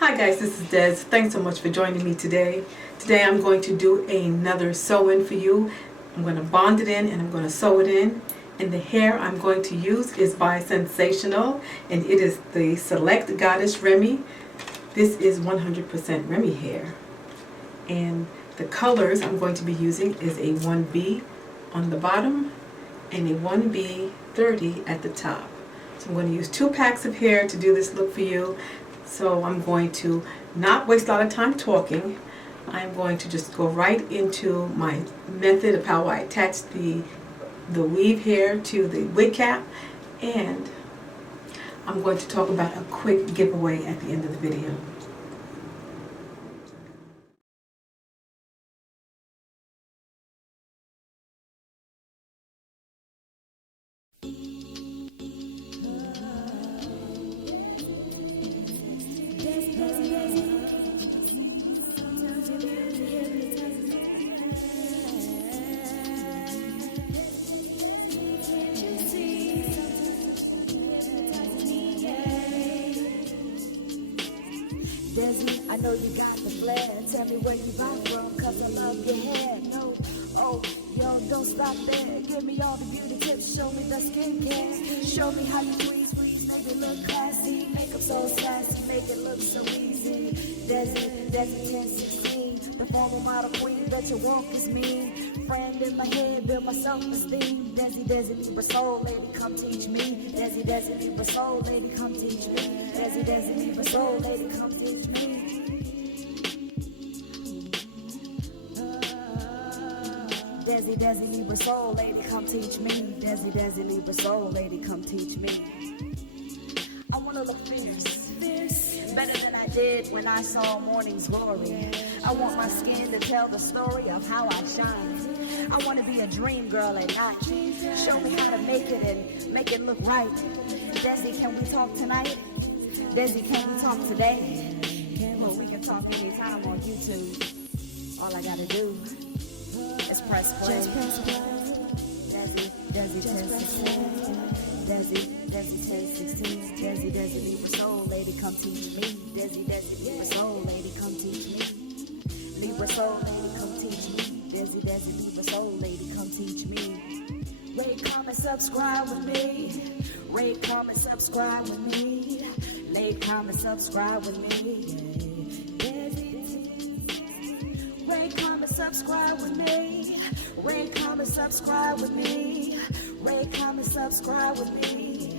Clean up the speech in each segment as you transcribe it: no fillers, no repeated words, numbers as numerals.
Hi guys, this is Des. Thanks so much for joining me today. Today I'm going to do another sew-in for you. I'm going to bond it in and I'm going to sew it in. And the hair I'm going to use is by Sensational, and it is the Select Goddess Remi. This is 100% Remi hair. And the colors I'm going to be using is a 1B on the bottom and a 1B30 at the top. So I'm going to use 2 packs of hair to do this look for you. So I'm going to not waste a lot of time talking. I'm going to just go right into my method of how I attach the weave hair to the wig cap, and I'm going to talk about a quick giveaway at the end of the video. I know you got the flair. Tell me where you buy from, cause I love your hair. No, oh, yo, don't stop there. Give me all the beauty tips, show me the skincare. Show me how you freeze, make it look classy. Makeup so sassy, make it look so easy. Desi 1016, the former model queen, bet your walk is mean. Friend in my head, build my self-esteem. Desi Libra soul lady, come teach me. Desi Libra soul lady, come teach me. Desi Libra soul lady, come teach me. Desi Libra soul lady, come teach me. Desi Libra soul lady, come teach me. I wanna look fierce, better than I did when I saw morning's glory. I want my skin to tell the story of how I shine. I wanna be a dream girl at night. Show me how to make it and make it look right. Desi, can we talk tonight? Desi, can we talk today? Well, we can talk anytime on YouTube. All I gotta do is press play. Just press play. Desi 1016. Desi 1016. Desi Libra soul lady, come teach me. Desi Libra soul lady, come teach me. Libra soul lady, come teach me. Desi Libra soul lady, come teach me. Rate, comment, subscribe with me. Rate, comment, subscribe with me. Rate, comment, subscribe with me. Rate, comment, subscribe with me. Rate, comment, subscribe with me. Rate, comment, subscribe with me.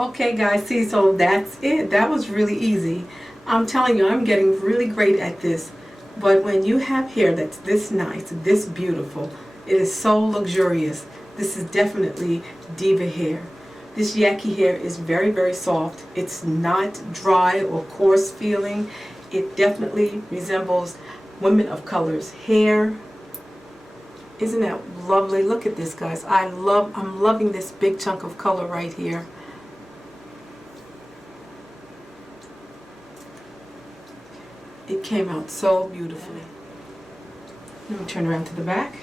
Okay guys, see, so that's it. That was really easy. I'm telling you, I'm getting really great at this. But when you have hair that's this nice, this beautiful, it is so luxurious. This is definitely diva hair. This yaki hair is very, very soft. It's not dry or coarse feeling. It definitely resembles women of color's hair. Isn't that lovely? Look at this, guys. I'm loving this big chunk of color right here. It came out so beautifully. Let me turn around to the back.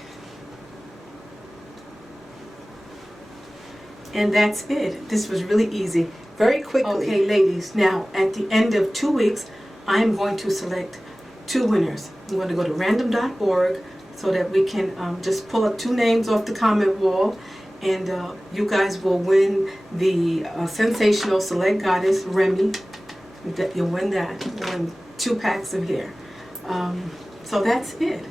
And that's it. This was really easy. Very quickly. Okay, ladies, now at the end of 2 weeks, I'm going to select 2 winners. I'm going to go to random.org so that we can just pull up 2 names off the comment wall, and you guys will win the Sensational Select Goddess Remi. You'll win that. You'll win 2 packs of hair. So that's it.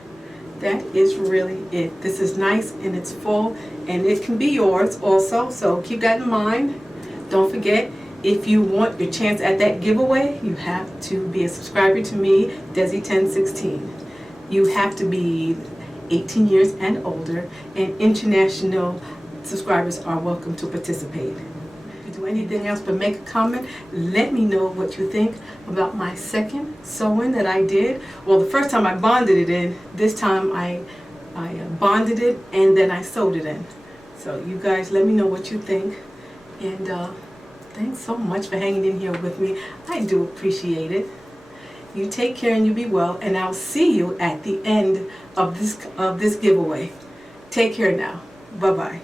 That is really it. This is nice and it's full, and it can be yours also, so keep that in mind. Don't forget, if you want your chance at that giveaway, you have to be a subscriber to me, Desi1016. You have to be 18 years and older, and international subscribers are welcome to participate. If you do anything else but make a comment, let me know what you think about my second sewing that I did. Well, the first time I bonded it in, this time I bonded it and then I sewed it in. So you guys let me know what you think, and thanks so much for hanging in here with me. I do appreciate it. You take care and you be well, and I'll see you at the end of this giveaway. Take care now. Bye-bye.